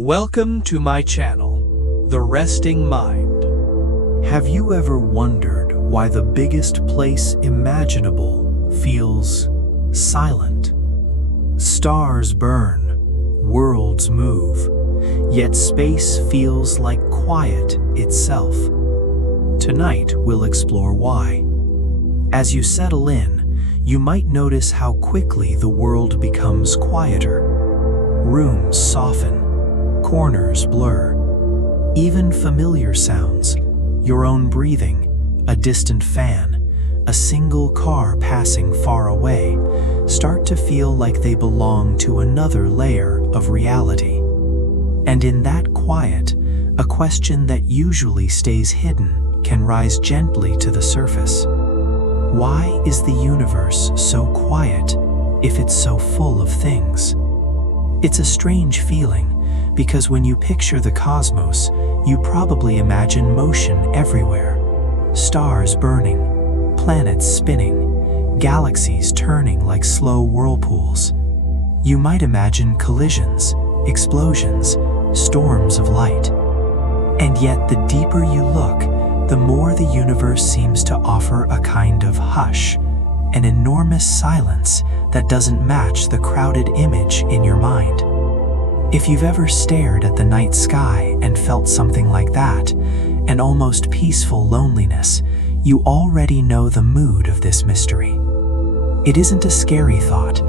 Welcome to my channel, The Resting Mind. Have you ever wondered why the biggest place imaginable feels silent? Stars burn, worlds move, yet space feels like quiet itself. Tonight we'll explore why. As you settle in, you might notice how quickly the world becomes quieter. Rooms soften, corners blur. Even familiar sounds, your own breathing, a distant fan, a single car passing far away, start to feel like they belong to another layer of reality. And in that quiet, a question that usually stays hidden can rise gently to the surface. Why is the universe so quiet if it's so full of things? It's a strange feeling, because when you picture the cosmos, you probably imagine motion everywhere. Stars burning, planets spinning, galaxies turning like slow whirlpools. You might imagine collisions, explosions, storms of light. And yet the deeper you look, the more the universe seems to offer a kind of hush, an enormous silence that doesn't match the crowded image in your mind. If you've ever stared at the night sky and felt something like that, an almost peaceful loneliness, you already know the mood of this mystery. It isn't a scary thought.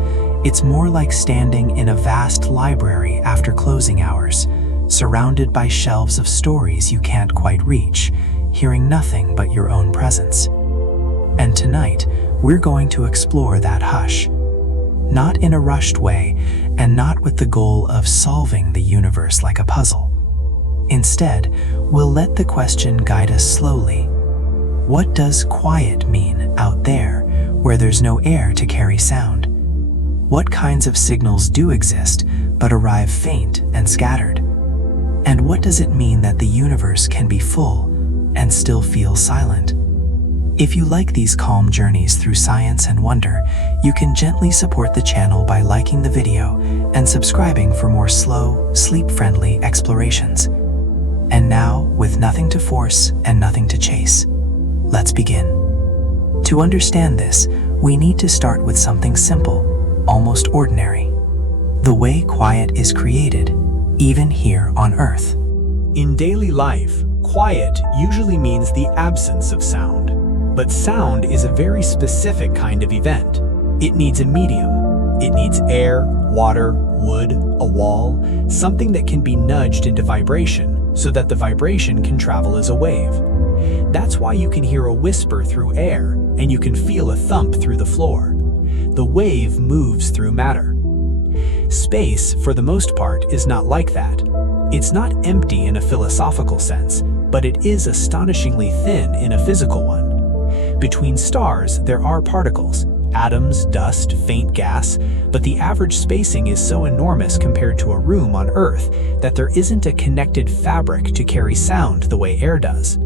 It's more like standing in a vast library after closing hours, surrounded by shelves of stories you can't quite reach, hearing nothing but your own presence. And tonight, we're going to explore that hush. Not in a rushed way, and not with the goal of solving the universe like a puzzle. Instead, we'll let the question guide us slowly. What does quiet mean out there, where there's no air to carry sound? What kinds of signals do exist, but arrive faint and scattered? And what does it mean that the universe can be full and still feel silent? If you like these calm journeys through science and wonder, you can gently support the channel by liking the video and subscribing for more slow, sleep-friendly explorations. And now, with nothing to force and nothing to chase, let's begin. To understand this, we need to start with something simple, almost ordinary. The way quiet is created, even here on Earth. In daily life, quiet usually means the absence of sound. But sound is a very specific kind of event. It needs a medium. It needs air, water, wood, a wall, something that can be nudged into vibration so that the vibration can travel as a wave. That's why you can hear a whisper through air and you can feel a thump through the floor. The wave moves through matter. Space, for the most part, is not like that. It's not empty in a philosophical sense, but it is astonishingly thin in a physical one. Between stars, there are particles, atoms, dust, faint gas, but the average spacing is so enormous compared to a room on Earth that there isn't a connected fabric to carry sound the way air does.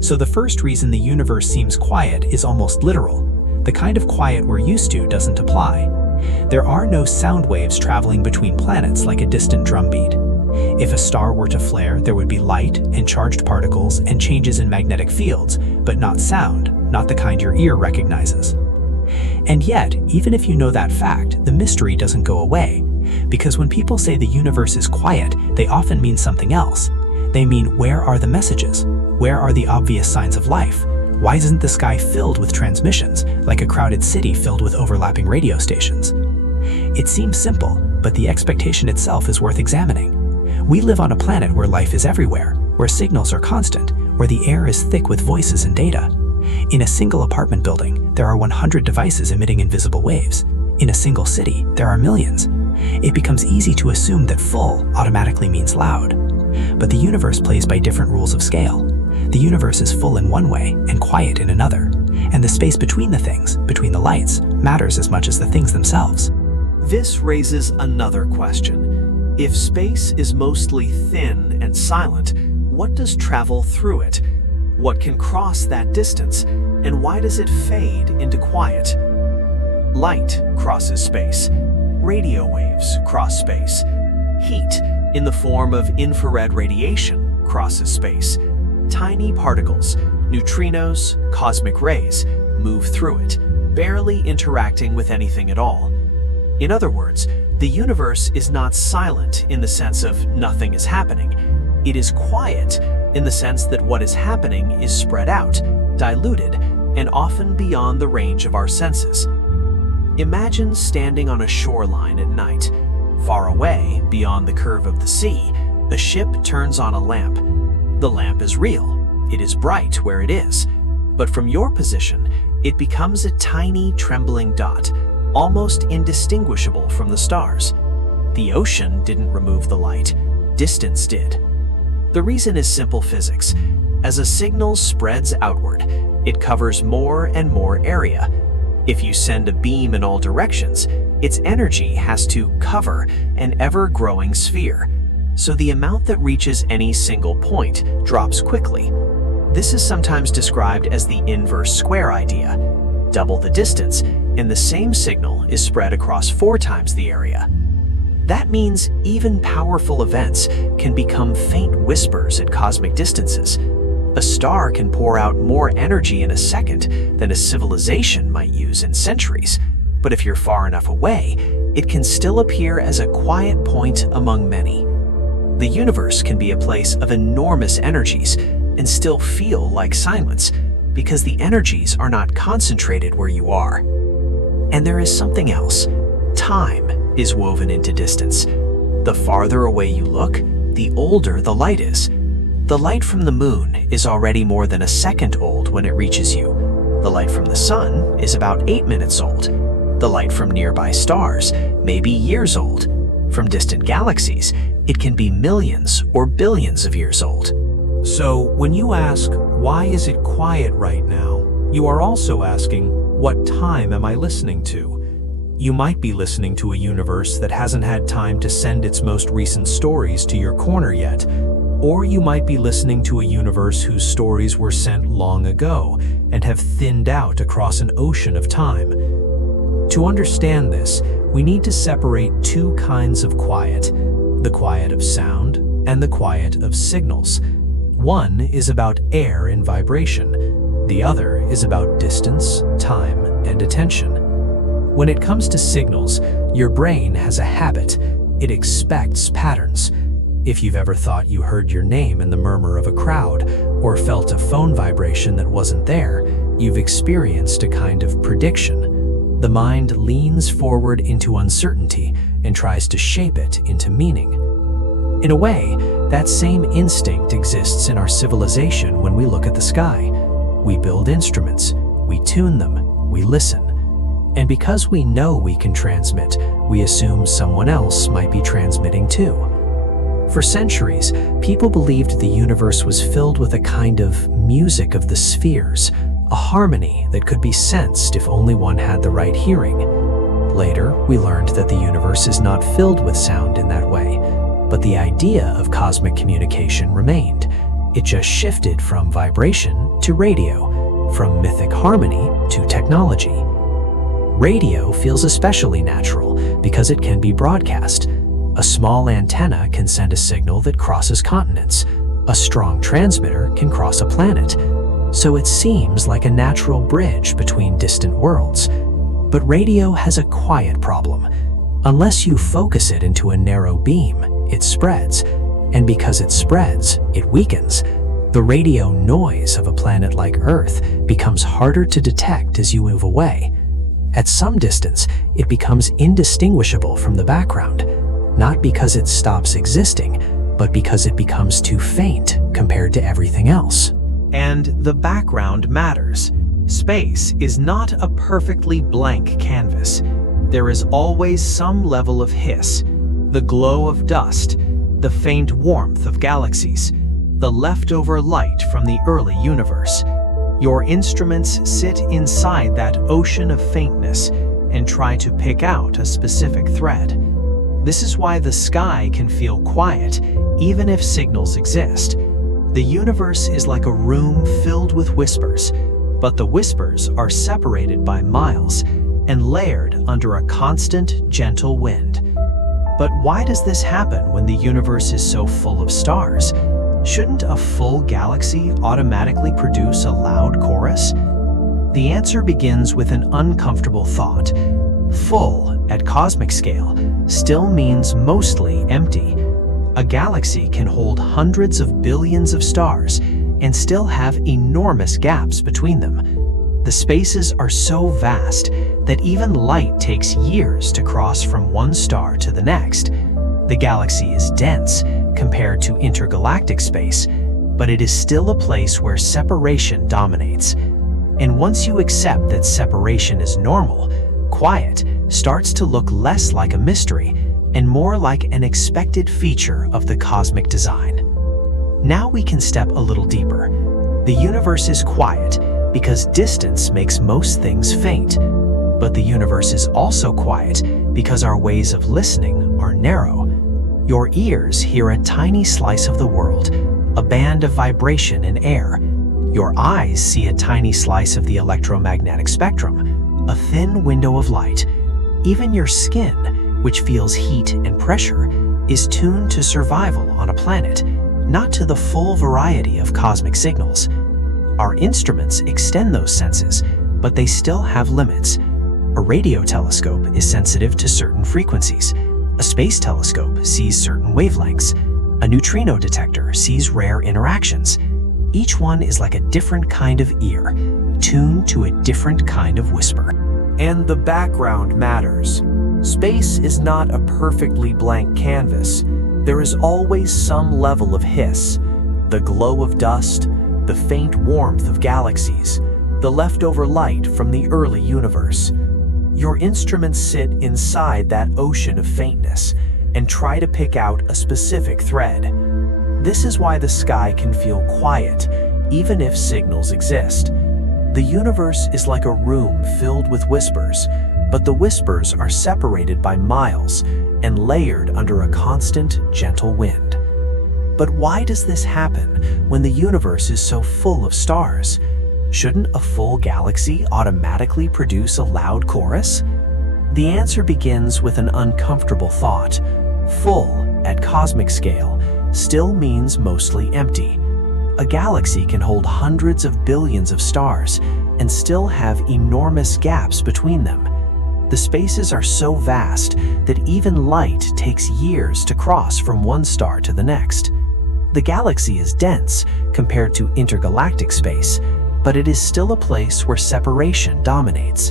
So the first reason the universe seems quiet is almost literal. The kind of quiet we're used to doesn't apply. There are no sound waves traveling between planets like a distant drumbeat. If a star were to flare, there would be light and charged particles and changes in magnetic fields, but not sound, not the kind your ear recognizes. And yet, even if you know that fact, the mystery doesn't go away. Because when people say the universe is quiet, they often mean something else. They mean, where are the messages? Where are the obvious signs of life? Why isn't the sky filled with transmissions, like a crowded city filled with overlapping radio stations? It seems simple, but the expectation itself is worth examining. We live on a planet where life is everywhere, where signals are constant, where the air is thick with voices and data. In a single apartment building, there are 100 devices emitting invisible waves. In a single city, there are millions. It becomes easy to assume that full automatically means loud. But the universe plays by different rules of scale. The universe is full in one way and quiet in another. And the space between the things, between the lights, matters as much as the things themselves. This raises another question. If space is mostly thin and silent, what does travel through it? What can cross that distance? And why does it fade into quiet? Light crosses space. Radio waves cross space. Heat in the form of infrared radiation crosses space. Tiny particles, neutrinos, cosmic rays, move through it, barely interacting with anything at all. In other words, the universe is not silent in the sense of nothing is happening. It is quiet in the sense that what is happening is spread out, diluted, and often beyond the range of our senses. Imagine standing on a shoreline at night. Far away, beyond the curve of the sea, a ship turns on a lamp. The lamp is real. It is bright where it is. But from your position, it becomes a tiny, trembling dot, almost indistinguishable from the stars. The ocean didn't remove the light. Distance did. The reason is simple physics. As a signal spreads outward, it covers more and more area. If you send a beam in all directions, its energy has to cover an ever-growing sphere, so the amount that reaches any single point drops quickly. This is sometimes described as the inverse square idea. Double the distance, and the same signal is spread across 4 times the area. That means even powerful events can become faint whispers at cosmic distances. A star can pour out more energy in a second than a civilization might use in centuries. But if you're far enough away, it can still appear as a quiet point among many. The universe can be a place of enormous energies and still feel like silence, because the energies are not concentrated where you are. And there is something else. Time is woven into distance. The farther away you look, the older the light is. The light from the moon is already more than a second old when it reaches you. The light from the sun is about 8 minutes old. The light from nearby stars may be years old. From distant galaxies, it can be millions or billions of years old. So when you ask, why is it quiet right now? You are also asking, what time am I listening to? You might be listening to a universe that hasn't had time to send its most recent stories to your corner yet. Or you might be listening to a universe whose stories were sent long ago and have thinned out across an ocean of time. To understand this, we need to separate 2 kinds of quiet: the quiet of sound and the quiet of signals. One is about air and vibration. The other is about distance, time, and attention. When it comes to signals, your brain has a habit. It expects patterns. If you've ever thought you heard your name in the murmur of a crowd, or felt a phone vibration that wasn't there, you've experienced a kind of prediction. The mind leans forward into uncertainty and tries to shape it into meaning. In a way, that same instinct exists in our civilization when we look at the sky. We build instruments, we tune them, we listen. And because we know we can transmit, we assume someone else might be transmitting too. For centuries, people believed the universe was filled with a kind of music of the spheres, a harmony that could be sensed if only one had the right hearing. Later, we learned that the universe is not filled with sound in that way, but the idea of cosmic communication remained. It just shifted from vibration to radio, from mythic harmony to technology. Radio feels especially natural because it can be broadcast. A small antenna can send a signal that crosses continents. A strong transmitter can cross a planet. So it seems like a natural bridge between distant worlds. But radio has a quiet problem. Unless you focus it into a narrow beam, it spreads. And because it spreads, it weakens. The radio noise of a planet like Earth becomes harder to detect as you move away. At some distance, it becomes indistinguishable from the background. Not because it stops existing, but because it becomes too faint compared to everything else. And the background matters. Space is not a perfectly blank canvas. There is always some level of hiss, the glow of dust, the faint warmth of galaxies, the leftover light from the early universe. Your instruments sit inside that ocean of faintness and try to pick out a specific thread. This is why the sky can feel quiet, even if signals exist. The universe is like a room filled with whispers, but the whispers are separated by miles and layered under a constant, gentle wind. But why does this happen when the universe is so full of stars? Shouldn't a full galaxy automatically produce a loud chorus? The answer begins with an uncomfortable thought. Full, at cosmic scale, still means mostly empty. A galaxy can hold hundreds of billions of stars and still have enormous gaps between them. The spaces are so vast that even light takes years to cross from one star to the next. The galaxy is dense compared to intergalactic space, but it is still a place where separation dominates. And once you accept that separation is normal, quiet starts to look less like a mystery and more like an expected feature of the cosmic design. Now we can step a little deeper. The universe is quiet because distance makes most things faint. But the universe is also quiet because our ways of listening are narrow. Your ears hear a tiny slice of the world, a band of vibration in air. Your eyes see a tiny slice of the electromagnetic spectrum, a thin window of light. Even your skin, which feels heat and pressure, is tuned to survival on a planet, not to the full variety of cosmic signals. Our instruments extend those senses, but they still have limits. A radio telescope is sensitive to certain frequencies. A space telescope sees certain wavelengths. A neutrino detector sees rare interactions. Each one is like a different kind of ear, tuned to a different kind of whisper. And the background matters. Space is not a perfectly blank canvas. There is always some level of hiss, the glow of dust, the faint warmth of galaxies, the leftover light from the early universe. Your instruments sit inside that ocean of faintness and try to pick out a specific thread. This is why the sky can feel quiet, even if signals exist. The universe is like a room filled with whispers, but the whispers are separated by miles and layered under a constant, gentle wind. But why does this happen when the universe is so full of stars? Shouldn't a full galaxy automatically produce a loud chorus? The answer begins with an uncomfortable thought. Full, at cosmic scale, still means mostly empty. A galaxy can hold hundreds of billions of stars and still have enormous gaps between them. The spaces are so vast that even light takes years to cross from one star to the next. The galaxy is dense compared to intergalactic space, but it is still a place where separation dominates.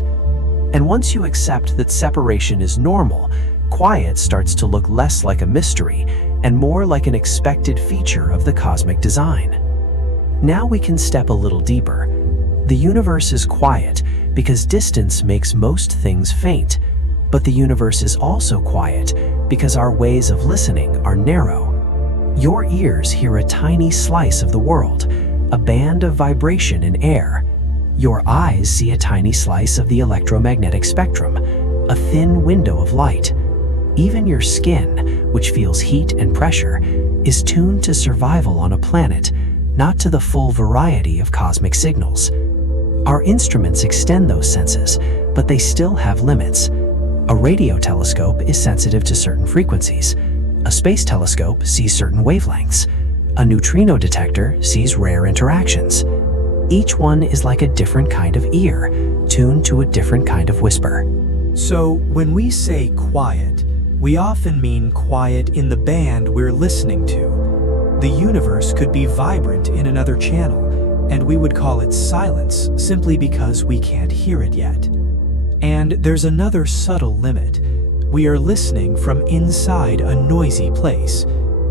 And once you accept that separation is normal, quiet starts to look less like a mystery and more like an expected feature of the cosmic design. Now we can step a little deeper. The universe is quiet because distance makes most things faint, but the universe is also quiet because our ways of listening are narrow. Your ears hear a tiny slice of the world, a band of vibration in air. Your eyes see a tiny slice of the electromagnetic spectrum, a thin window of light. Even your skin, which feels heat and pressure, is tuned to survival on a planet, not to the full variety of cosmic signals. Our instruments extend those senses, but they still have limits. A radio telescope is sensitive to certain frequencies. A space telescope sees certain wavelengths. A neutrino detector sees rare interactions. Each one is like a different kind of ear, tuned to a different kind of whisper. So, when we say quiet, we often mean quiet in the band we're listening to. The universe could be vibrant in another channel, and we would call it silence simply because we can't hear it yet. And there's another subtle limit. We are listening from inside a noisy place.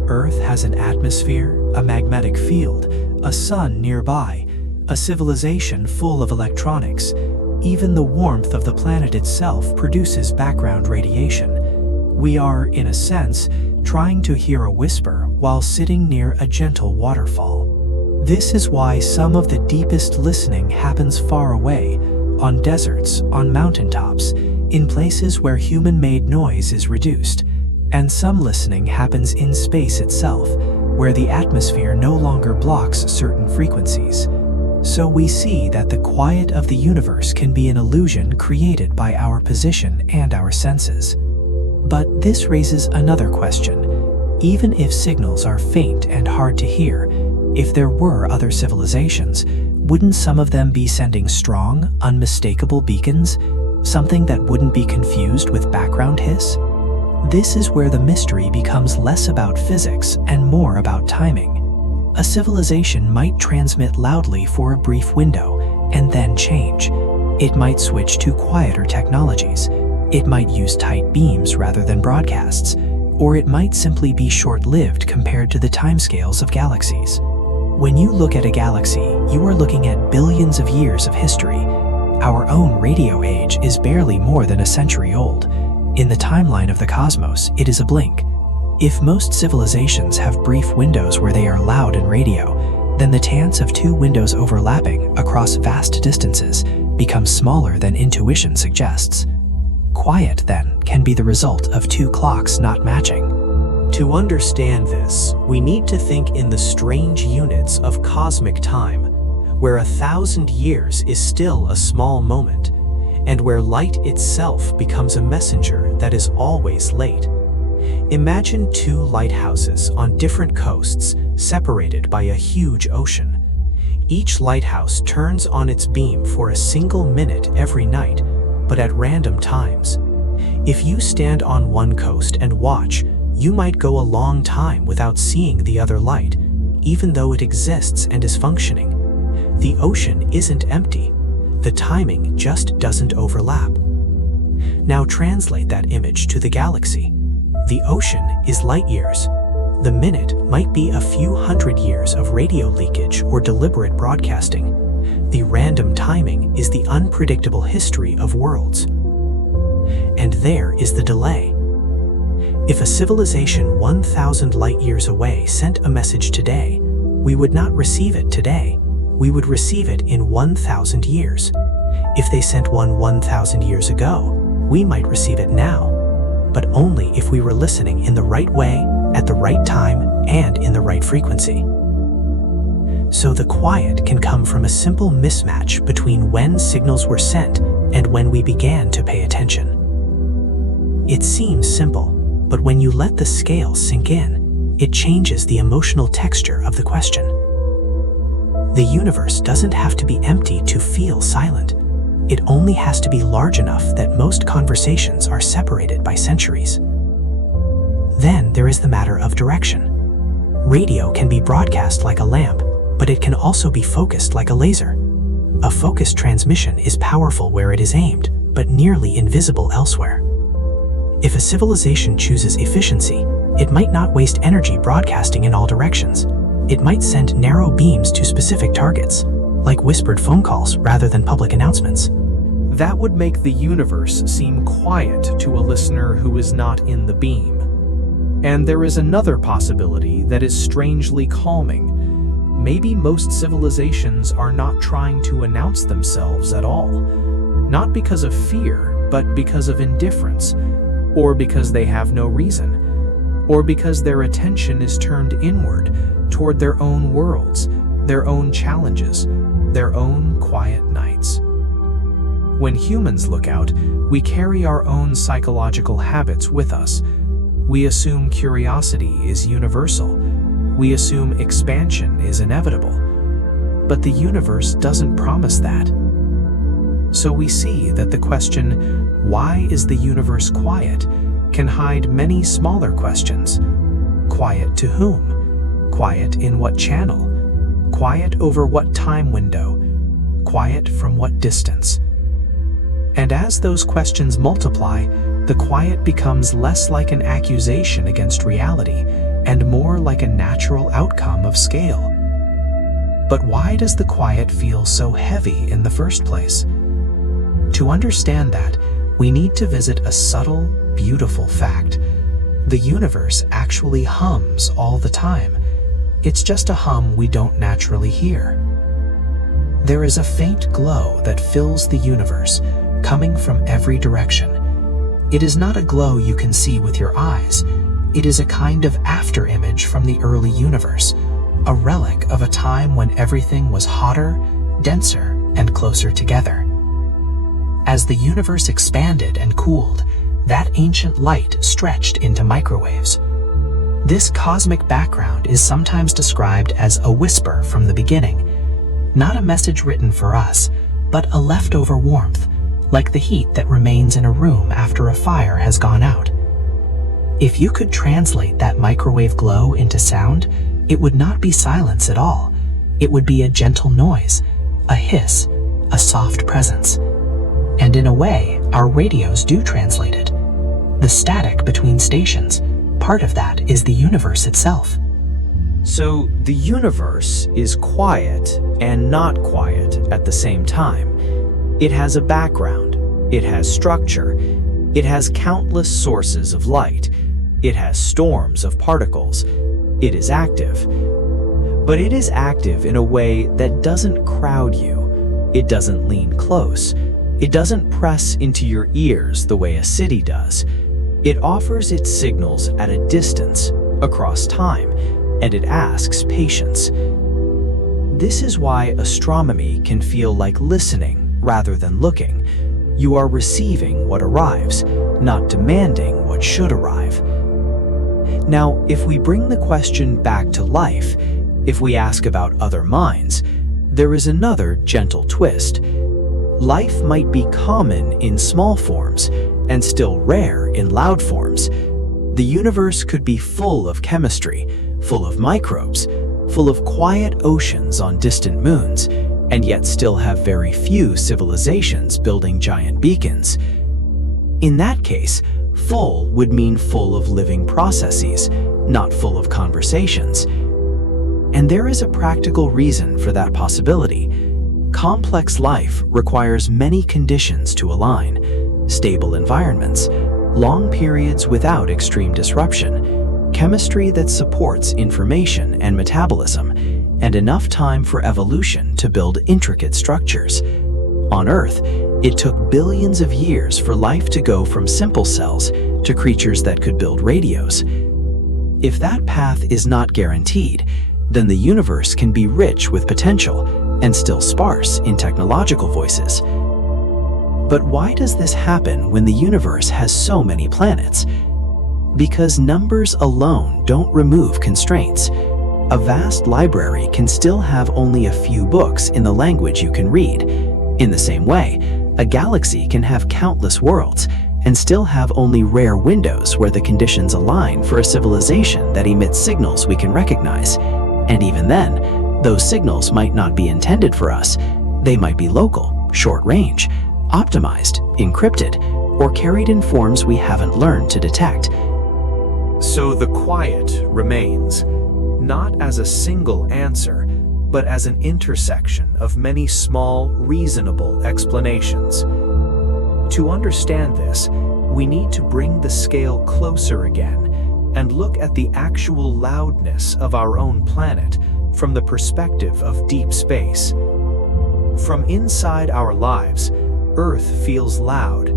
Earth has an atmosphere, a magnetic field, a sun nearby, a civilization full of electronics. Even the warmth of the planet itself produces background radiation. We are, in a sense, trying to hear a whisper while sitting near a gentle waterfall. This is why some of the deepest listening happens far away, on deserts, on mountaintops, in places where human-made noise is reduced. And some listening happens in space itself, where the atmosphere no longer blocks certain frequencies. So we see that the quiet of the universe can be an illusion created by our position and our senses. But this raises another question. Even if signals are faint and hard to hear, if there were other civilizations, wouldn't some of them be sending strong, unmistakable beacons? Something that wouldn't be confused with background hiss? This is where the mystery becomes less about physics and more about timing. A civilization might transmit loudly for a brief window and then change. It might switch to quieter technologies. It might use tight beams rather than broadcasts. Or it might simply be short-lived compared to the timescales of galaxies. When you look at a galaxy, you are looking at billions of years of history. Our own radio age is barely more than a century old. In the timeline of the cosmos, it is a blink. If most civilizations have brief windows where they are loud in radio, then the chance of two windows overlapping across vast distances becomes smaller than intuition suggests. Quiet, then, can be the result of two clocks not matching. To understand this, we need to think in the strange units of cosmic time, where 1,000 years is still a small moment, and where light itself becomes a messenger that is always late. Imagine two lighthouses on different coasts, separated by a huge ocean. Each lighthouse turns on its beam for a single minute every night, but at random times. If you stand on one coast and watch, you might go a long time without seeing the other light, even though it exists and is functioning. The ocean isn't empty. The timing just doesn't overlap. Now translate that image to the galaxy. The ocean is light years. The minute might be a few hundred years of radio leakage or deliberate broadcasting. The random timing is the unpredictable history of worlds. And there is the delay. If a civilization 1,000 light years away sent a message today, we would not receive it today. We would receive it in 1,000 years. If they sent one 1,000 years ago, we might receive it now, but only if we were listening in the right way, at the right time, and in the right frequency. So the quiet can come from a simple mismatch between when signals were sent and when we began to pay attention. It seems simple, but when you let the scale sink in, it changes the emotional texture of the question. The universe doesn't have to be empty to feel silent. It only has to be large enough that most conversations are separated by centuries. Then there is the matter of direction. Radio can be broadcast like a lamp, but it can also be focused like a laser. A focused transmission is powerful where it is aimed, but nearly invisible elsewhere. If a civilization chooses efficiency, it might not waste energy broadcasting in all directions. It might send narrow beams to specific targets, like whispered phone calls rather than public announcements. That would make the universe seem quiet to a listener who is not in the beam. And there is another possibility that is strangely calming. Maybe most civilizations are not trying to announce themselves at all. Not because of fear, but because of indifference, or because they have no reason, or because their attention is turned inward toward their own worlds, their own challenges, their own quiet nights. When humans look out, we carry our own psychological habits with us. We assume curiosity is universal. We assume expansion is inevitable. But the universe doesn't promise that. So we see that the question, why is the universe quiet, can hide many smaller questions. Quiet to whom? Quiet in what channel? Quiet over what time window? Quiet from what distance? And as those questions multiply, the quiet becomes less like an accusation against reality and more like a natural outcome of scale. But why does the quiet feel so heavy in the first place? To understand that, we need to visit a subtle, beautiful fact. The universe actually hums all the time. It's just a hum we don't naturally hear. There is a faint glow that fills the universe, coming from every direction. It is not a glow you can see with your eyes. It is a kind of afterimage from the early universe, a relic of a time when everything was hotter, denser, and closer together. As the universe expanded and cooled, that ancient light stretched into microwaves. This cosmic background is sometimes described as a whisper from the beginning, not a message written for us, but a leftover warmth, like the heat that remains in a room after a fire has gone out. If you could translate that microwave glow into sound, it would not be silence at all. It would be a gentle noise, a hiss, a soft presence. And in a way, our radios do translate it. The static between stations, part of that is the universe itself. So the universe is quiet and not quiet at the same time. It has a background, it has structure, it has countless sources of light, it has storms of particles, it is active. But it is active in a way that doesn't crowd you, it doesn't lean close, it doesn't press into your ears the way a city does. It offers its signals at a distance, across time, and it asks patience. This is why astronomy can feel like listening rather than looking. You are receiving what arrives, not demanding what should arrive. Now, if we bring the question back to life, if we ask about other minds, there is another gentle twist. Life might be common in small forms and still rare in loud forms. The universe could be full of chemistry, full of microbes, full of quiet oceans on distant moons, and yet still have very few civilizations building giant beacons. In that case, full would mean full of living processes, not full of conversations. And there is a practical reason for that possibility. Complex life requires many conditions to align: stable environments, long periods without extreme disruption, chemistry that supports information and metabolism, and enough time for evolution to build intricate structures. On Earth, it took billions of years for life to go from simple cells to creatures that could build radios. If that path is not guaranteed, then the universe can be rich with potential and still sparse in technological voices. But why does this happen when the universe has so many planets? Because numbers alone don't remove constraints. A vast library can still have only a few books in the language you can read. In the same way, a galaxy can have countless worlds and still have only rare windows where the conditions align for a civilization that emits signals we can recognize. And even then, those signals might not be intended for us. They might be local, short range, optimized, encrypted, or carried in forms we haven't learned to detect. So the quiet remains, not as a single answer, but as an intersection of many small, reasonable explanations. To understand this, we need to bring the scale closer again and look at the actual loudness of our own planet from the perspective of deep space. From inside our lives, Earth feels loud.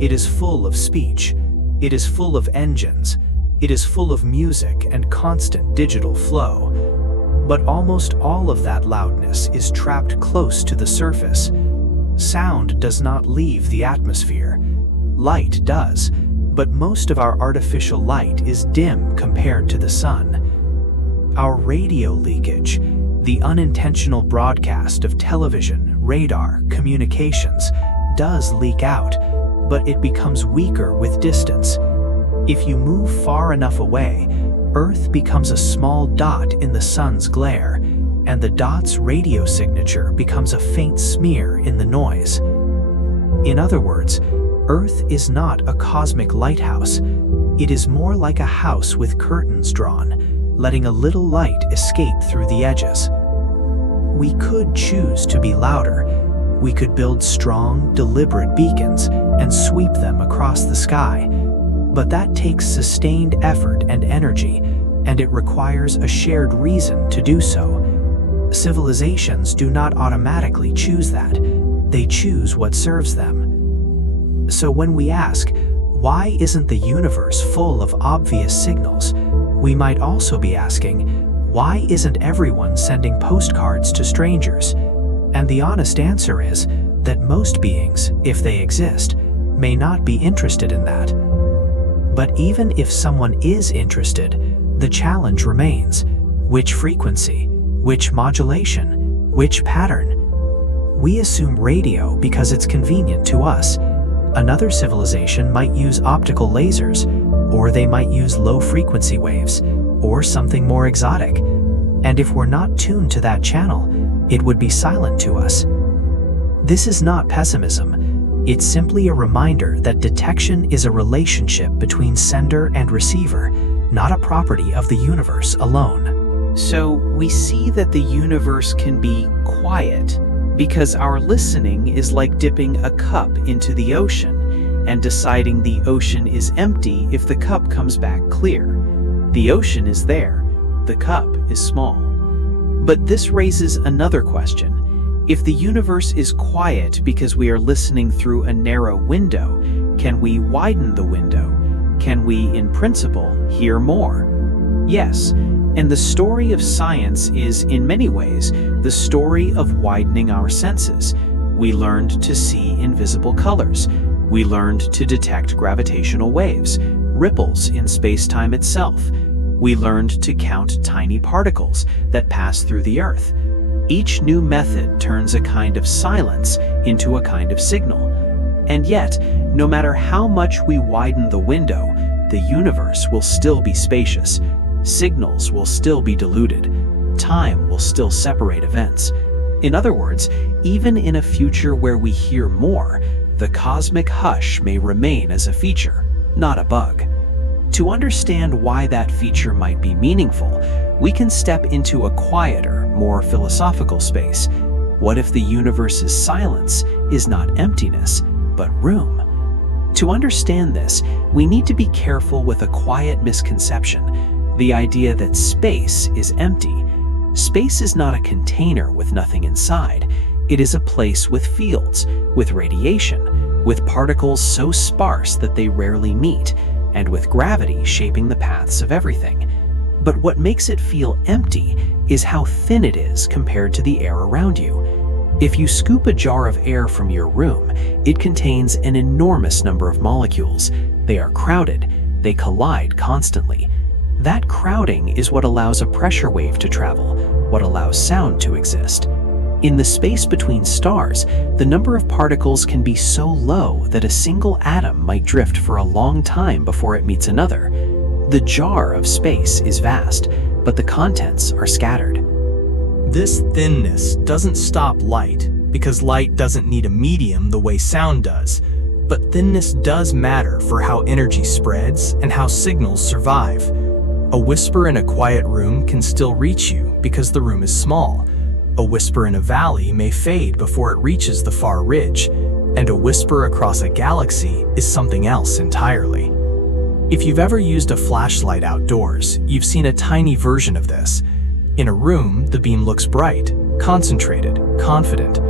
It is full of speech. It is full of engines. It is full of music and constant digital flow. But almost all of that loudness is trapped close to the surface. Sound does not leave the atmosphere. Light does, but most of our artificial light is dim compared to the sun. Our radio leakage, the unintentional broadcast of television, radar, communications, does leak out, but it becomes weaker with distance. If you move far enough away, Earth becomes a small dot in the sun's glare, and the dot's radio signature becomes a faint smear in the noise. In other words, Earth is not a cosmic lighthouse. It is more like a house with curtains drawn, letting a little light escape through the edges. We could choose to be louder. We could build strong, deliberate beacons and sweep them across the sky. But that takes sustained effort and energy, and it requires a shared reason to do so. Civilizations do not automatically choose that. They choose what serves them. So when we ask, why isn't the universe full of obvious signals? We might also be asking, why isn't everyone sending postcards to strangers? And the honest answer is that most beings, if they exist, may not be interested in that. But even if someone is interested, the challenge remains. Which frequency? Which modulation? Which pattern? We assume radio because it's convenient to us. Another civilization might use optical lasers, or they might use low-frequency waves, or something more exotic. And if we're not tuned to that channel, it would be silent to us. This is not pessimism. It's simply a reminder that detection is a relationship between sender and receiver, not a property of the universe alone. So we see that the universe can be quiet because our listening is like dipping a cup into the ocean and deciding the ocean is empty if the cup comes back clear. The ocean is there, the cup is small. But this raises another question. If the universe is quiet because we are listening through a narrow window, can we widen the window? Can we, in principle, hear more? Yes, and the story of science is, in many ways, the story of widening our senses. We learned to see invisible colors. We learned to detect gravitational waves, ripples in space-time itself. We learned to count tiny particles that pass through the Earth. Each new method turns a kind of silence into a kind of signal. And yet, no matter how much we widen the window, the universe will still be spacious. Signals will still be diluted. Time will still separate events. In other words, even in a future where we hear more, the cosmic hush may remain as a feature, not a bug. To understand why that feature might be meaningful, we can step into a quieter, more philosophical space. What if the universe's silence is not emptiness, but room? To understand this, we need to be careful with a quiet misconception, the idea that space is empty. Space is not a container with nothing inside. It is a place with fields, with radiation, with particles so sparse that they rarely meet, and with gravity shaping the paths of everything. But what makes it feel empty is how thin it is compared to the air around you. If you scoop a jar of air from your room, it contains an enormous number of molecules. They are crowded. They collide constantly. That crowding is what allows a pressure wave to travel, what allows sound to exist. In the space between stars, the number of particles can be so low that a single atom might drift for a long time before it meets another. The jar of space is vast, but the contents are scattered. This thinness doesn't stop light, because light doesn't need a medium the way sound does. But thinness does matter for how energy spreads and how signals survive. A whisper in a quiet room can still reach you because the room is small. A whisper in a valley may fade before it reaches the far ridge, and a whisper across a galaxy is something else entirely. If you've ever used a flashlight outdoors, you've seen a tiny version of this. In a room, the beam looks bright, concentrated, confident.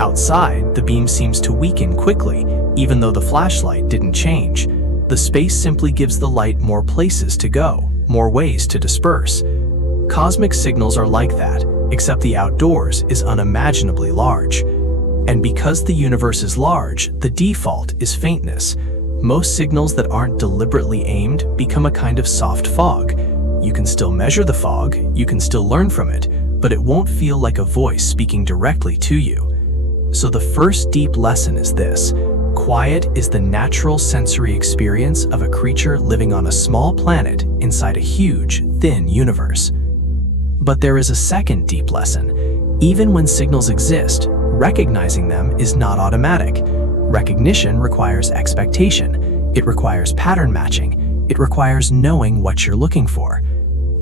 Outside, the beam seems to weaken quickly, even though the flashlight didn't change. The space simply gives the light more places to go, more ways to disperse. Cosmic signals are like that, except the outdoors is unimaginably large. And because the universe is large, the default is faintness. Most signals that aren't deliberately aimed become a kind of soft fog. You can still measure the fog, you can still learn from it, but it won't feel like a voice speaking directly to you. So the first deep lesson is this: quiet is the natural sensory experience of a creature living on a small planet inside a huge, thin universe. But there is a second deep lesson. Even when signals exist, recognizing them is not automatic. Recognition requires expectation. It requires pattern matching. It requires knowing what you're looking for.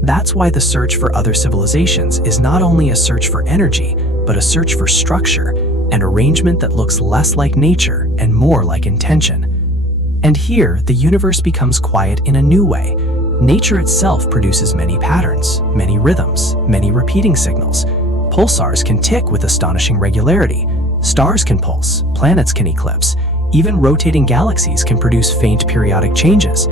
That's why the search for other civilizations is not only a search for energy, but a search for structure, an arrangement that looks less like nature and more like intention. And here, the universe becomes quiet in a new way. Nature itself produces many patterns, many rhythms, many repeating signals. Pulsars can tick with astonishing regularity. Stars can pulse, planets can eclipse. Even rotating galaxies can produce faint periodic changes.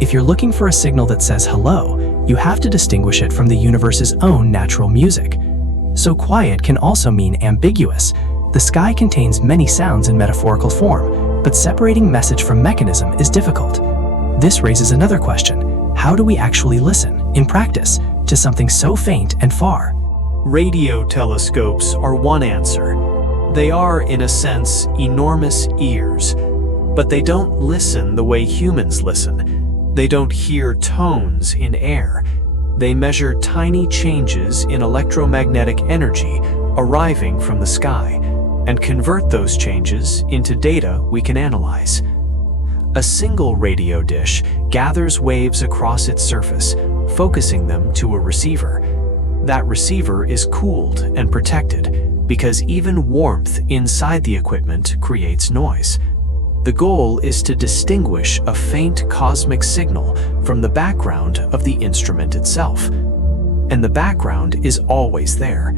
If you're looking for a signal that says hello, you have to distinguish it from the universe's own natural music. So quiet can also mean ambiguous. The sky contains many sounds in metaphorical form, But separating message from mechanism is difficult. This raises another question. How do we actually listen, in practice, to something so faint and far? Radio telescopes are one answer. They are, in a sense, enormous ears. But they don't listen the way humans listen. They don't hear tones in air. They measure tiny changes in electromagnetic energy arriving from the sky and convert those changes into data we can analyze. A single radio dish gathers waves across its surface, focusing them to a receiver. That receiver is cooled and protected because even warmth inside the equipment creates noise. The goal is to distinguish a faint cosmic signal from the background of the instrument itself. And the background is always there.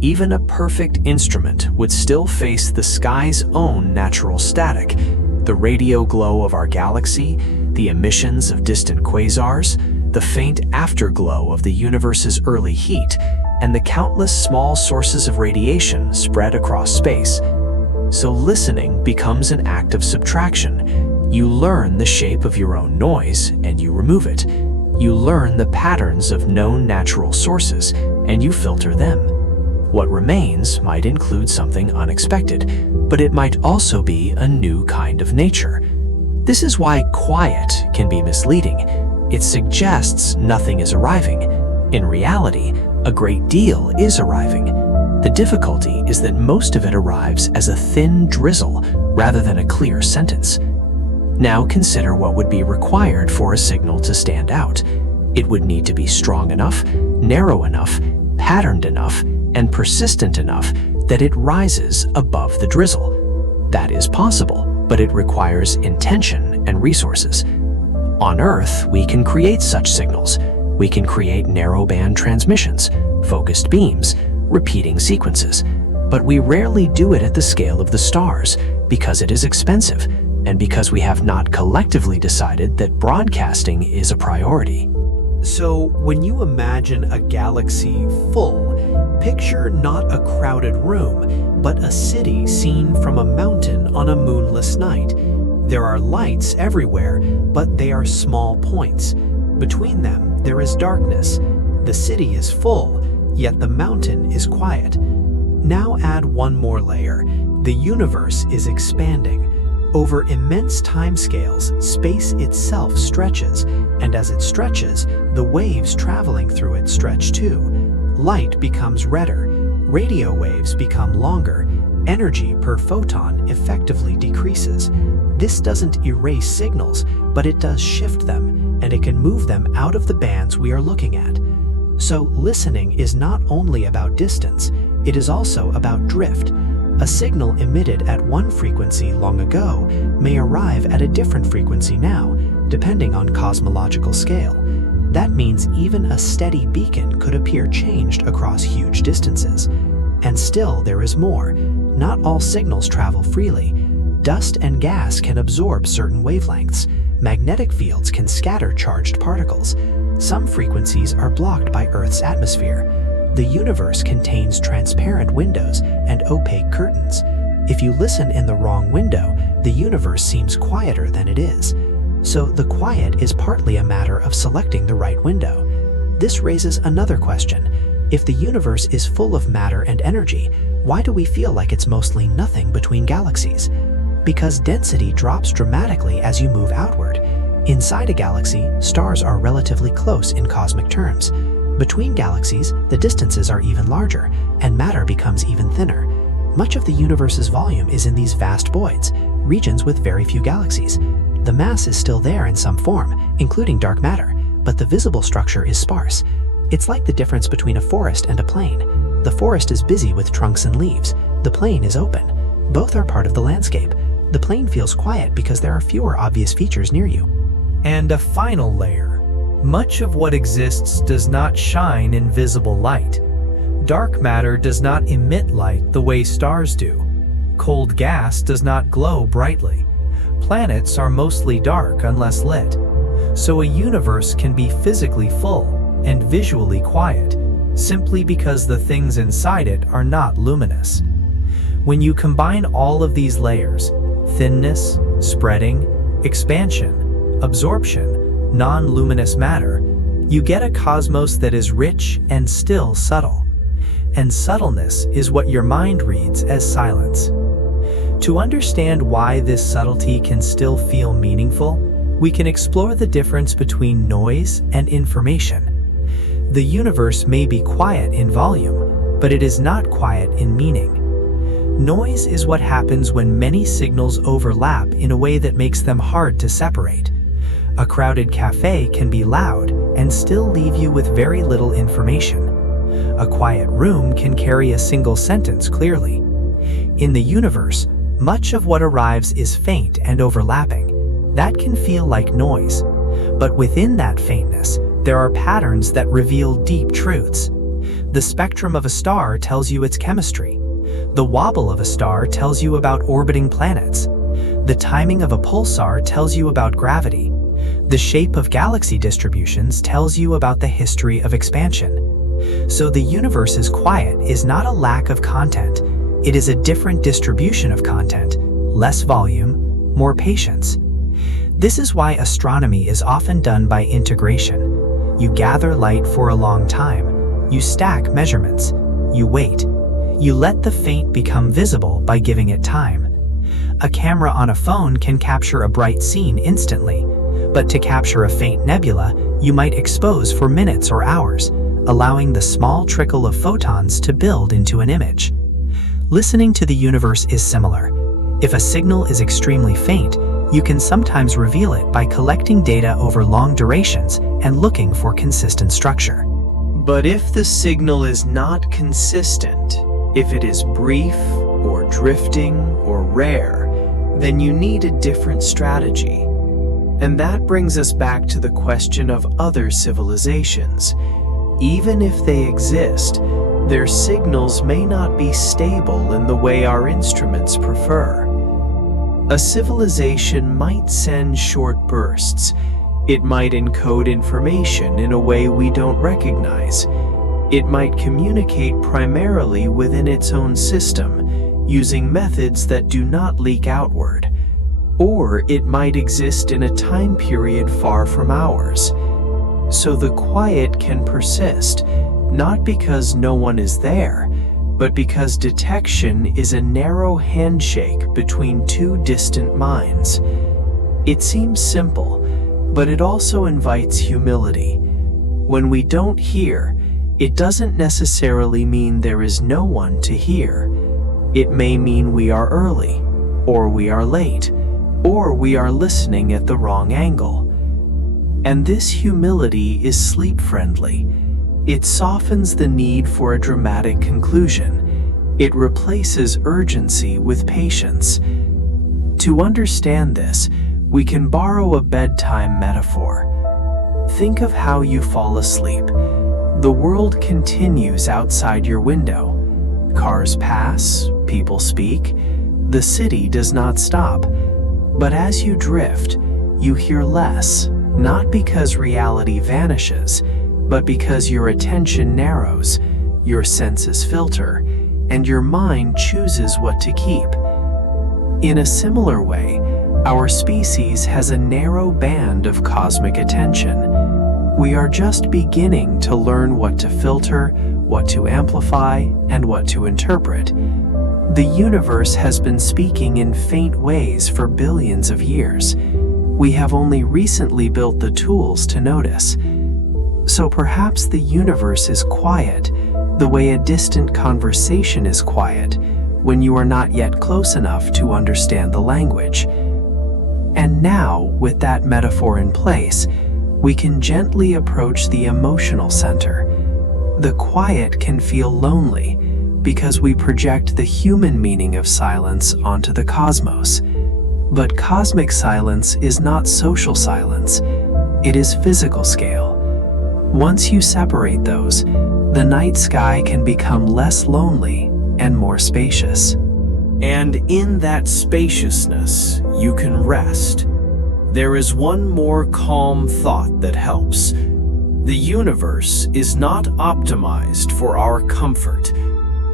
Even a perfect instrument would still face the sky's own natural static, the radio glow of our galaxy, the emissions of distant quasars, the faint afterglow of the universe's early heat, and the countless small sources of radiation spread across space. So listening becomes an act of subtraction. You learn the shape of your own noise and you remove it. You learn the patterns of known natural sources and you filter them. What remains might include something unexpected, but it might also be a new kind of nature. This is why quiet can be misleading. It suggests nothing is arriving. In reality, a great deal is arriving. The difficulty is that most of it arrives as a thin drizzle rather than a clear sentence. Now consider what would be required for a signal to stand out. It would need to be strong enough, narrow enough, patterned enough, and persistent enough that it rises above the drizzle. That is possible, but it requires intention and resources. On Earth, we can create such signals. We can create narrowband transmissions, focused beams, repeating sequences. But we rarely do it at the scale of the stars because it is expensive and because we have not collectively decided that broadcasting is a priority. So when you imagine a galaxy full, picture not a crowded room, but a city seen from a mountain on a moonless night. There are lights everywhere, but they are small points. Between them, there is darkness. The city is full, yet the mountain is quiet. Now add one more layer. The universe is expanding. Over immense timescales, space itself stretches, and as it stretches, the waves traveling through it stretch too. Light becomes redder, radio waves become longer, energy per photon effectively decreases. This doesn't erase signals, but it does shift them, and it can move them out of the bands we are looking at. So listening is not only about distance, it is also about drift. A signal emitted at one frequency long ago may arrive at a different frequency now, depending on cosmological scale. That means even a steady beacon could appear changed across huge distances. And still there is more. Not all signals travel freely. Dust and gas can absorb certain wavelengths. Magnetic fields can scatter charged particles. Some frequencies are blocked by Earth's atmosphere. The universe contains transparent windows and opaque curtains. If you listen in the wrong window, the universe seems quieter than it is. So the quiet is partly a matter of selecting the right window. This raises another question. If the universe is full of matter and energy, why do we feel like it's mostly nothing between galaxies? Because density drops dramatically as you move outward. Inside a galaxy, stars are relatively close in cosmic terms. Between galaxies, the distances are even larger, and matter becomes even thinner. Much of the universe's volume is in these vast voids, regions with very few galaxies. The mass is still there in some form, including dark matter, but the visible structure is sparse. It's like the difference between a forest and a plain. The forest is busy with trunks and leaves. The plain is open. Both are part of the landscape. The plain feels quiet because there are fewer obvious features near you. And a final layer. Much of what exists does not shine in visible light. Dark matter does not emit light the way stars do. Cold gas does not glow brightly. Planets are mostly dark unless lit. So a universe can be physically full and visually quiet, simply because the things inside it are not luminous. When you combine all of these layers, thinness, spreading, expansion, absorption, non-luminous matter, you get a cosmos that is rich and still subtle. And subtleness is what your mind reads as silence. To understand why this subtlety can still feel meaningful, we can explore the difference between noise and information. The universe may be quiet in volume, but it is not quiet in meaning. Noise is what happens when many signals overlap in a way that makes them hard to separate. A crowded cafe can be loud and still leave you with very little information. A quiet room can carry a single sentence clearly. In the universe, much of what arrives is faint and overlapping. That can feel like noise. But within that faintness, there are patterns that reveal deep truths. The spectrum of a star tells you its chemistry. The wobble of a star tells you about orbiting planets. The timing of a pulsar tells you about gravity. The shape of galaxy distributions tells you about the history of expansion. So the universe's quiet is not a lack of content. It is a different distribution of content, less volume, more patience. This is why astronomy is often done by integration. You gather light for a long time. You stack measurements. You wait. You let the faint become visible by giving it time. A camera on a phone can capture a bright scene instantly, but to capture a faint nebula, you might expose for minutes or hours, allowing the small trickle of photons to build into an image. Listening to the universe is similar. If a signal is extremely faint, you can sometimes reveal it by collecting data over long durations and looking for consistent structure. But if the signal is not consistent, if it is brief or drifting or rare, then you need a different strategy. And that brings us back to the question of other civilizations. Even if they exist, their signals may not be stable in the way our instruments prefer. A civilization might send short bursts. It might encode information in a way we don't recognize. It might communicate primarily within its own system, using methods that do not leak outward. Or it might exist in a time period far from ours. So the quiet can persist, not because no one is there, but because detection is a narrow handshake between two distant minds. It seems simple, but it also invites humility. When we don't hear, it doesn't necessarily mean there is no one to hear. It may mean we are early, or we are late, or we are listening at the wrong angle. And this humility is sleep-friendly. It softens the need for a dramatic conclusion. It replaces urgency with patience. To understand this, we can borrow a bedtime metaphor. Think of how you fall asleep. The world continues outside your window. Cars pass, people speak. The city does not stop. But as you drift, you hear less, not because reality vanishes, but because your attention narrows, your senses filter, and your mind chooses what to keep. In a similar way, our species has a narrow band of cosmic attention. We are just beginning to learn what to filter, what to amplify, and what to interpret. The universe has been speaking in faint ways for billions of years. We have only recently built the tools to notice. So perhaps the universe is quiet, the way a distant conversation is quiet, when you are not yet close enough to understand the language. And now, with that metaphor in place, we can gently approach the emotional center. The quiet can feel lonely because we project the human meaning of silence onto the cosmos. But cosmic silence is not social silence. It is physical scale. Once you separate those, the night sky can become less lonely and more spacious. And in that spaciousness, you can rest. There is one more calm thought that helps. The universe is not optimized for our comfort,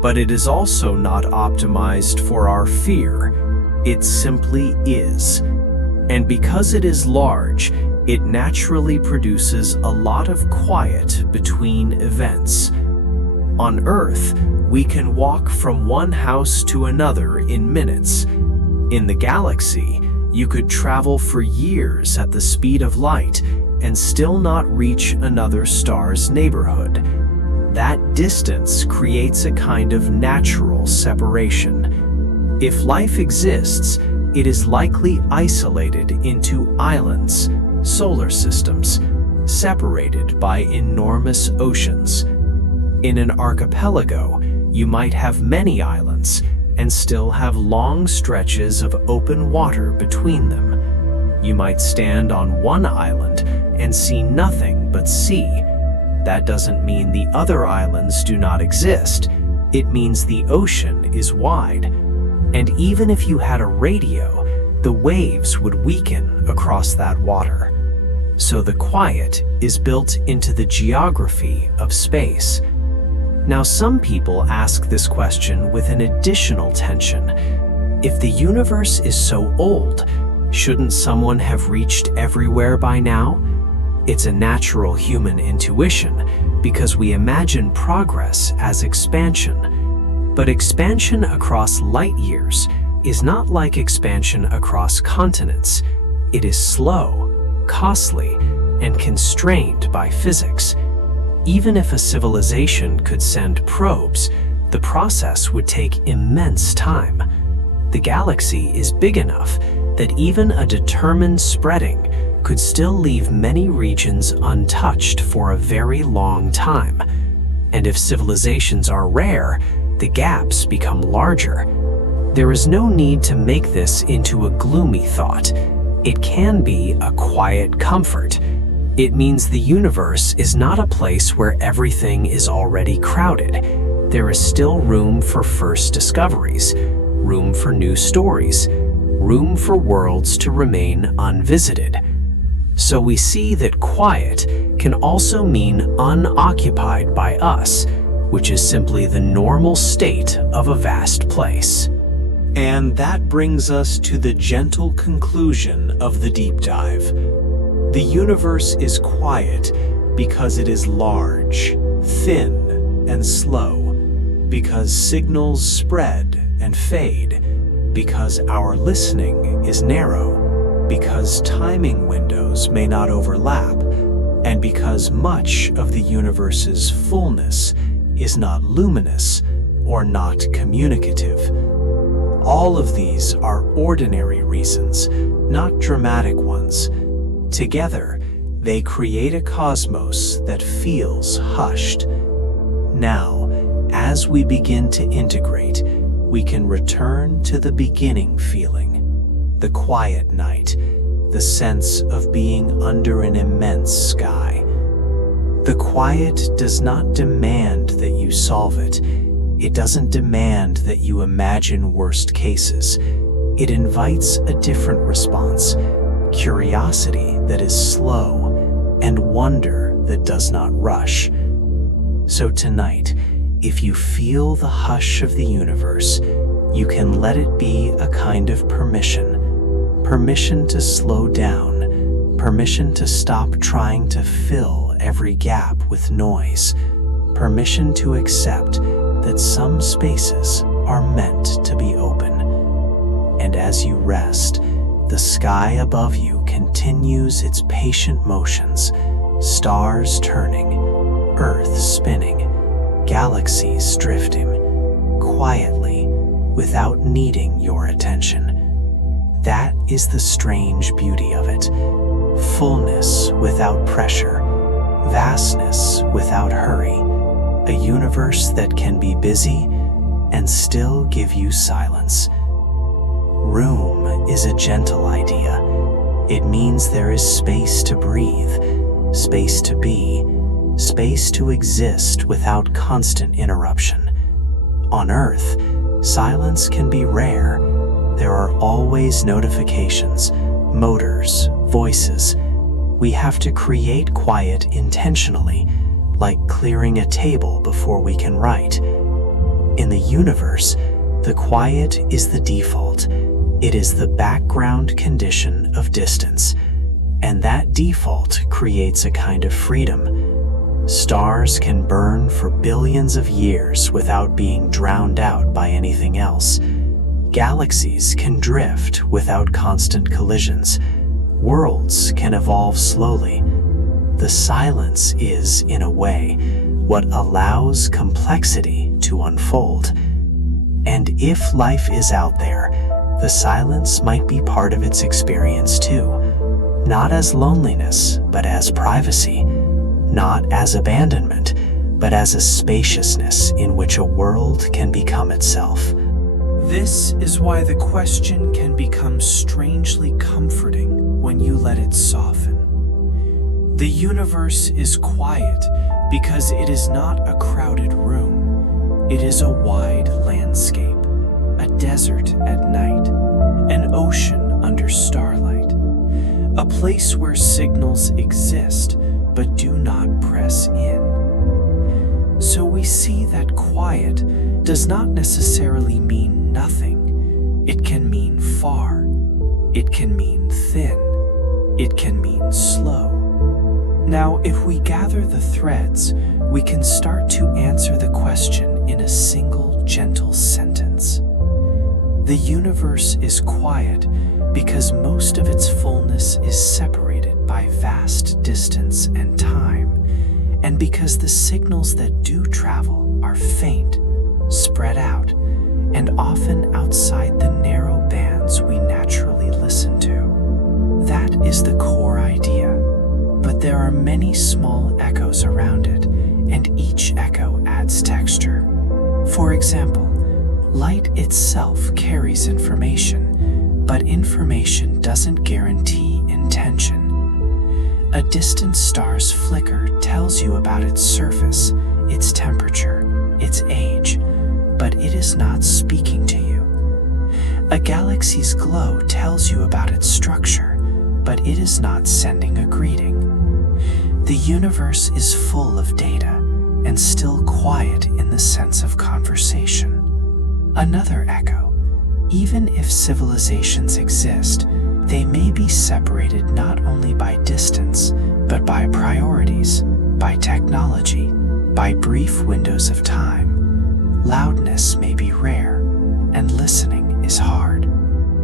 but it is also not optimized for our fear. It simply is. And because it is large, it naturally produces a lot of quiet between events. On Earth, we can walk from one house to another in minutes. In the galaxy, you could travel for years at the speed of light and still not reach another star's neighborhood. That distance creates a kind of natural separation. If life exists, it is likely isolated into islands, solar systems, separated by enormous oceans. In an archipelago, you might have many islands and still have long stretches of open water between them. You might stand on one island and see nothing but sea. That doesn't mean the other islands do not exist. It means the ocean is wide. And even if you had a radio, the waves would weaken across that water. So the quiet is built into the geography of space. Now, some people ask this question with an additional tension. If the universe is so old, shouldn't someone have reached everywhere by now? It's a natural human intuition because we imagine progress as expansion. But expansion across light years is not like expansion across continents. It is slow, costly, and constrained by physics. Even if a civilization could send probes, the process would take immense time. The galaxy is big enough that even a determined spreading could still leave many regions untouched for a very long time. And if civilizations are rare, the gaps become larger. There is no need to make this into a gloomy thought. It can be a quiet comfort. It means the universe is not a place where everything is already crowded. There is still room for first discoveries, room for new stories, room for worlds to remain unvisited. So we see that quiet can also mean unoccupied by us, which is simply the normal state of a vast place. And that brings us to the gentle conclusion of the deep dive. The universe is quiet because it is large, thin, and slow, because signals spread and fade, because our listening is narrow, because timing windows may not overlap, and because much of the universe's fullness is not luminous or not communicative. All of these are ordinary reasons, not dramatic ones. Together, they create a cosmos that feels hushed. Now, as we begin to integrate, we can return to the beginning feeling. The quiet night, the sense of being under an immense sky. The quiet does not demand that you solve it. It doesn't demand that you imagine worst cases. It invites a different response, curiosity that is slow, and wonder that does not rush. So tonight, if you feel the hush of the universe, you can let it be a kind of permission. Permission to slow down, permission to stop trying to fill every gap with noise, permission to accept that some spaces are meant to be open. And as you rest, the sky above you continues its patient motions, stars turning, Earth spinning, galaxies drifting, quietly, without needing your attention. That is the strange beauty of it. Fullness without pressure, vastness without hurry, a universe that can be busy and still give you silence. Room is a gentle idea. It means there is space to breathe, space to be, space to exist without constant interruption. On Earth, silence can be rare. There are always notifications, motors, voices. We have to create quiet intentionally, like clearing a table before we can write. In the universe, the quiet is the default. It is the background condition of distance, and that default creates a kind of freedom. Stars can burn for billions of years without being drowned out by anything else. Galaxies can drift without constant collisions. Worlds can evolve slowly. The silence is, in a way, what allows complexity to unfold. And if life is out there, the silence might be part of its experience too. Not as loneliness, but as privacy. Not as abandonment, but as a spaciousness in which a world can become itself. This is why the question can become strangely comforting when you let it soften. The universe is quiet because it is not a crowded room. It is a wide landscape, a desert at night, an ocean under starlight, a place where signals exist but do not press in. So we see that quiet does not necessarily mean nothing. It can mean far. It can mean thin. It can mean slow. Now, if we gather the threads, we can start to answer the question in a single, gentle sentence. The universe is quiet because most of its fullness is separated by vast distance and time, and because the signals that do travel are faint, spread out, and often outside the narrow bands we naturally listen to. That is the core idea, but there are many small echoes around it, and each echo adds texture. For example, light itself carries information, but information doesn't guarantee intention. A distant star's flicker tells you about its surface, its temperature, its age, but it is not speaking to you. A galaxy's glow tells you about its structure, but it is not sending a greeting. The universe is full of data and still quiet in the sense of conversation. Another echo: even if civilizations exist, they may be separated not only by distance, but by priorities, by technology, by brief windows of time. Loudness may be rare, and listening is hard.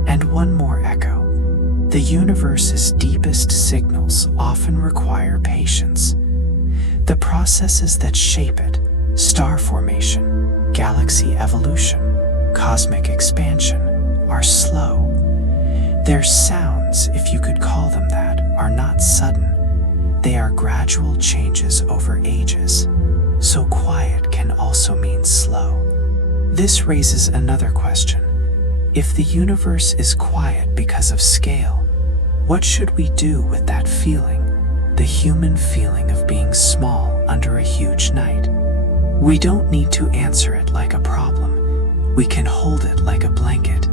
And one more echo: the universe's deepest signals often require patience. The processes that shape it, star formation, galaxy evolution, cosmic expansion, are slow. Their sounds, if you could call them that, are not sudden. They are gradual changes over ages. So quiet can also mean slow. This raises another question. If the universe is quiet because of scale, what should we do with that feeling? The human feeling of being small under a huge night. We don't need to answer it like a problem. We can hold it like a blanket.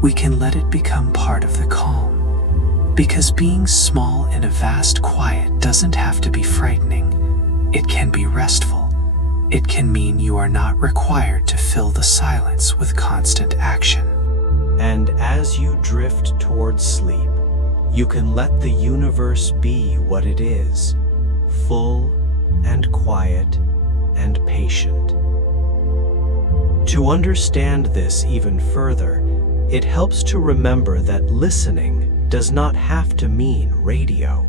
We can let it become part of the calm. Because being small in a vast quiet doesn't have to be frightening. It can be restful. It can mean you are not required to fill the silence with constant action. And as you drift towards sleep, you can let the universe be what it is, full and quiet and patient. To understand this even further, it helps to remember that listening does not have to mean radio.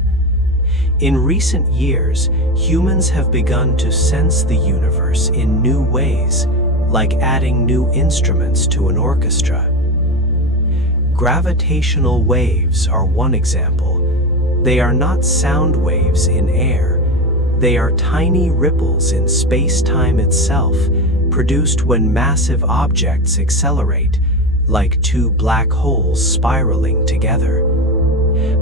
In recent years, humans have begun to sense the universe in new ways, like adding new instruments to an orchestra. Gravitational waves are one example. They are not sound waves in air. They are tiny ripples in space-time itself, produced when massive objects accelerate, like two black holes spiraling together.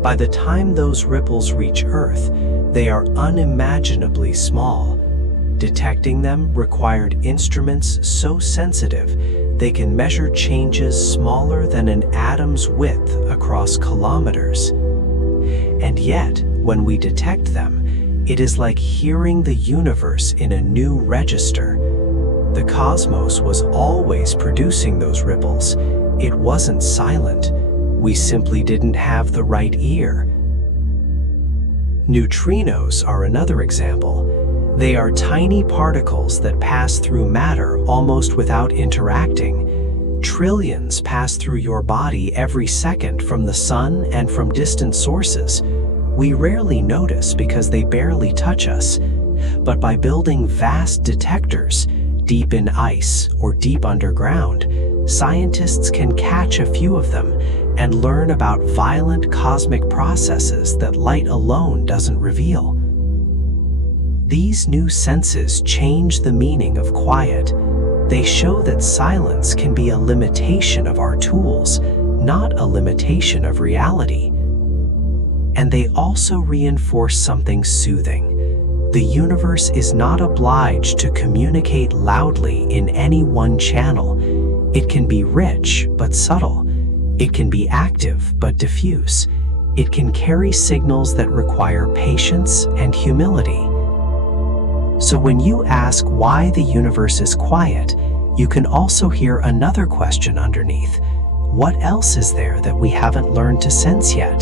By the time those ripples reach Earth, they are unimaginably small. Detecting them required instruments so sensitive they can measure changes smaller than an atom's width across kilometers. And yet, when we detect them, it is like hearing the universe in a new register. The cosmos was always producing those ripples, It wasn't silent. We simply didn't have the right ear. Neutrinos are another example. They are tiny particles that pass through matter almost without interacting. Trillions pass through your body every second from the sun and from distant sources. We rarely notice because they barely touch us. But by building vast detectors, deep in ice or deep underground, scientists can catch a few of them and learn about violent cosmic processes that light alone doesn't reveal. These new senses change the meaning of quiet. They show that silence can be a limitation of our tools, not a limitation of reality. And they also reinforce something soothing. The universe is not obliged to communicate loudly in any one channel. It can be rich but subtle. It can be active but diffuse. It can carry signals that require patience and humility. So when you ask why the universe is quiet, you can also hear another question underneath. What else is there that we haven't learned to sense yet?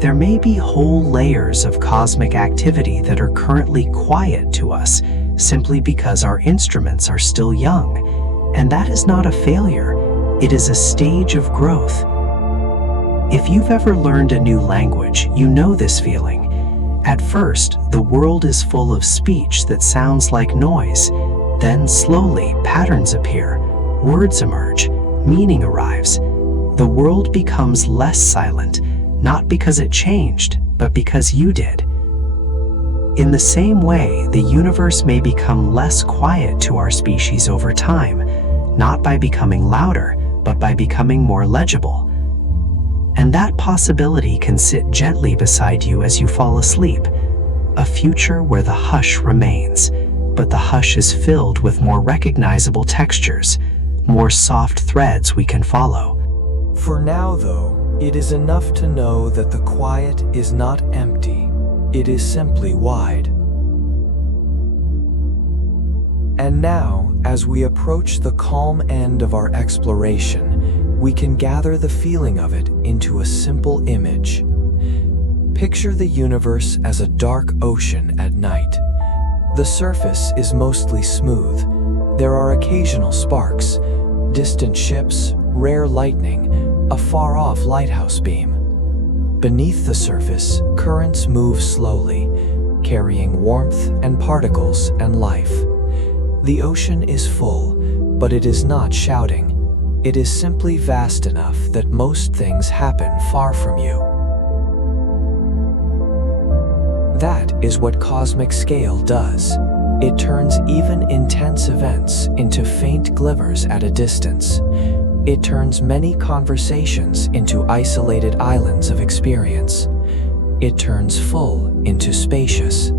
There may be whole layers of cosmic activity that are currently quiet to us simply because our instruments are still young. And that is not a failure. It is a stage of growth. If you've ever learned a new language, you know this feeling. At first, the world is full of speech that sounds like noise. Then slowly, patterns appear, words emerge, meaning arrives. The world becomes less silent, not because it changed, but because you did. In the same way, the universe may become less quiet to our species over time, not by becoming louder, but by becoming more legible. And that possibility can sit gently beside you as you fall asleep, a future where the hush remains, but the hush is filled with more recognizable textures, more soft threads we can follow. For now, though, it is enough to know that the quiet is not empty, it is simply wide. And now, as we approach the calm end of our exploration, we can gather the feeling of it into a simple image. Picture the universe as a dark ocean at night. The surface is mostly smooth. There are occasional sparks, distant ships, rare lightning, a far-off lighthouse beam. Beneath the surface, currents move slowly, carrying warmth and particles and life. The ocean is full, but it is not shouting. It is simply vast enough that most things happen far from you. That is what cosmic scale does. It turns even intense events into faint glimmers at a distance. It turns many conversations into isolated islands of experience. It turns full into spacious.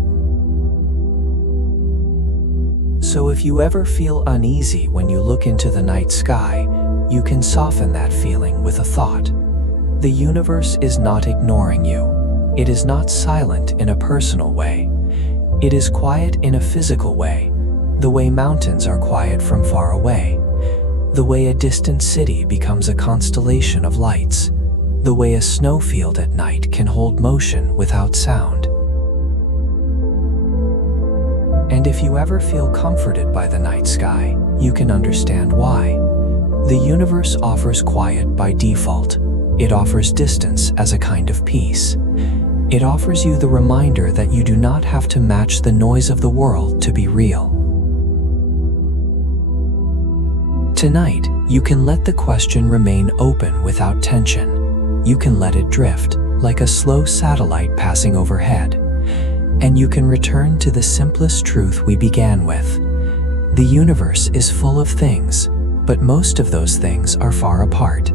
So if you ever feel uneasy when you look into the night sky, you can soften that feeling with a thought. The universe is not ignoring you. It is not silent in a personal way. It is quiet in a physical way, the way mountains are quiet from far away, the way a distant city becomes a constellation of lights, the way a snowfield at night can hold motion without sound. And if you ever feel comforted by the night sky, you can understand why. The universe offers quiet by default. It offers distance as a kind of peace. It offers you the reminder that you do not have to match the noise of the world to be real. Tonight, you can let the question remain open without tension. You can let it drift, like a slow satellite passing overhead. And you can return to the simplest truth we began with. The universe is full of things, but most of those things are far apart,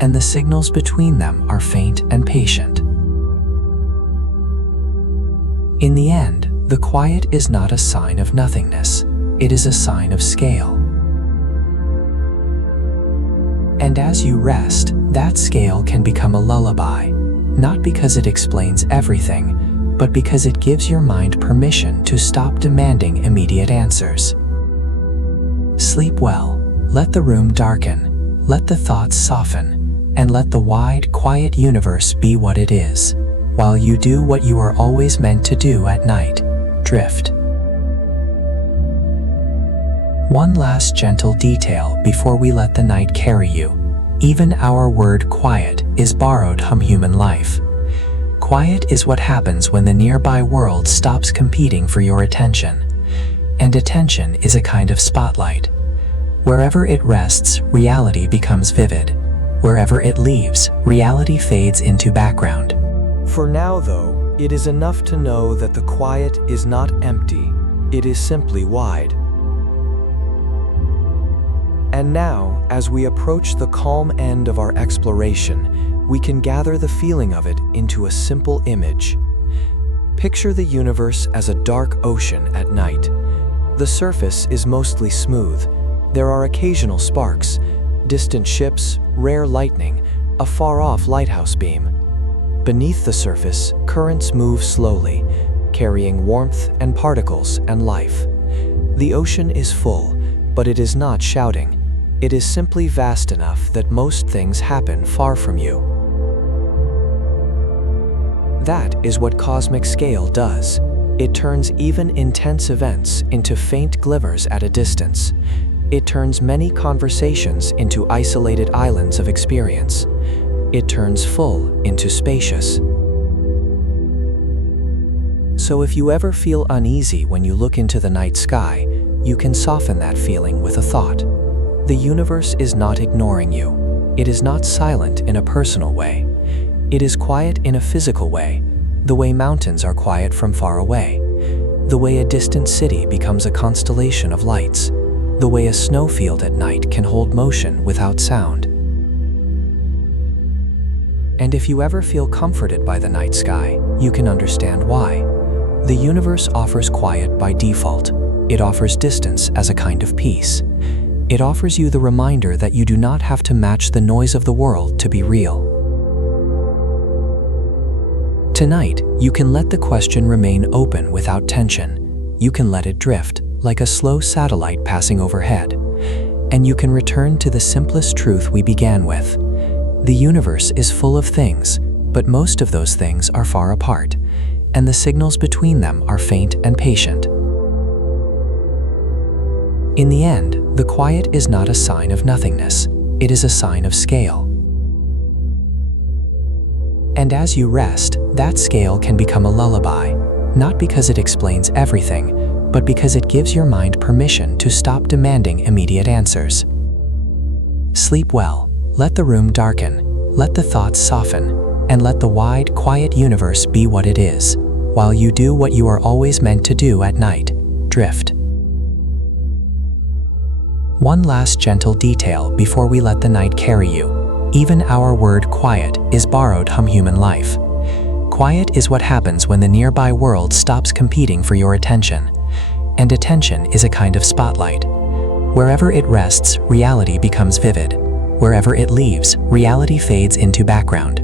and the signals between them are faint and patient. In the end, the quiet is not a sign of nothingness, it is a sign of scale. And as you rest, that scale can become a lullaby, not because it explains everything, but because it gives your mind permission to stop demanding immediate answers. Sleep well, let the room darken, Let the thoughts soften, and let the wide, quiet universe be what it is, while you do what you are always meant to do at night, drift. One last gentle detail before we let the night carry you. Even our word quiet is borrowed from human life. Quiet is what happens when the nearby world stops competing for your attention. And attention is a kind of spotlight. Wherever it rests, reality becomes vivid. Wherever it leaves, reality fades into background. For now, though, it is enough to know that the quiet is not empty, it is simply wide. And now, as we approach the calm end of our exploration, we can gather the feeling of it into a simple image. Picture the universe as a dark ocean at night. The surface is mostly smooth. There are occasional sparks, distant ships, rare lightning, a far-off lighthouse beam. Beneath the surface, currents move slowly, carrying warmth and particles and life. The ocean is full, but it is not shouting. It is simply vast enough that most things happen far from you. That is what cosmic scale does. It turns even intense events into faint glimmers at a distance. It turns many conversations into isolated islands of experience. It turns full into spacious. So if you ever feel uneasy when you look into the night sky, you can soften that feeling with a thought. The universe is not ignoring you. It is not silent in a personal way. It is quiet in a physical way, the way mountains are quiet from far away, the way a distant city becomes a constellation of lights, the way a snowfield at night can hold motion without sound. And if you ever feel comforted by the night sky, you can understand why. The universe offers quiet by default. It offers distance as a kind of peace. It offers you the reminder that you do not have to match the noise of the world to be real. Tonight, you can let the question remain open without tension. You can let it drift, like a slow satellite passing overhead. And you can return to the simplest truth we began with. The universe is full of things, but most of those things are far apart, and the signals between them are faint and patient. In the end, the quiet is not a sign of nothingness. It is a sign of scale. And as you rest, that scale can become a lullaby, not because it explains everything, but because it gives your mind permission to stop demanding immediate answers. Sleep well, let the room darken, let the thoughts soften, and let the wide, quiet universe be what it is, while you do what you are always meant to do at night, drift. One last gentle detail before we let the night carry you. Even our word quiet is borrowed from human life. Quiet is what happens when the nearby world stops competing for your attention. And attention is a kind of spotlight. Wherever it rests, reality becomes vivid. Wherever it leaves, reality fades into background.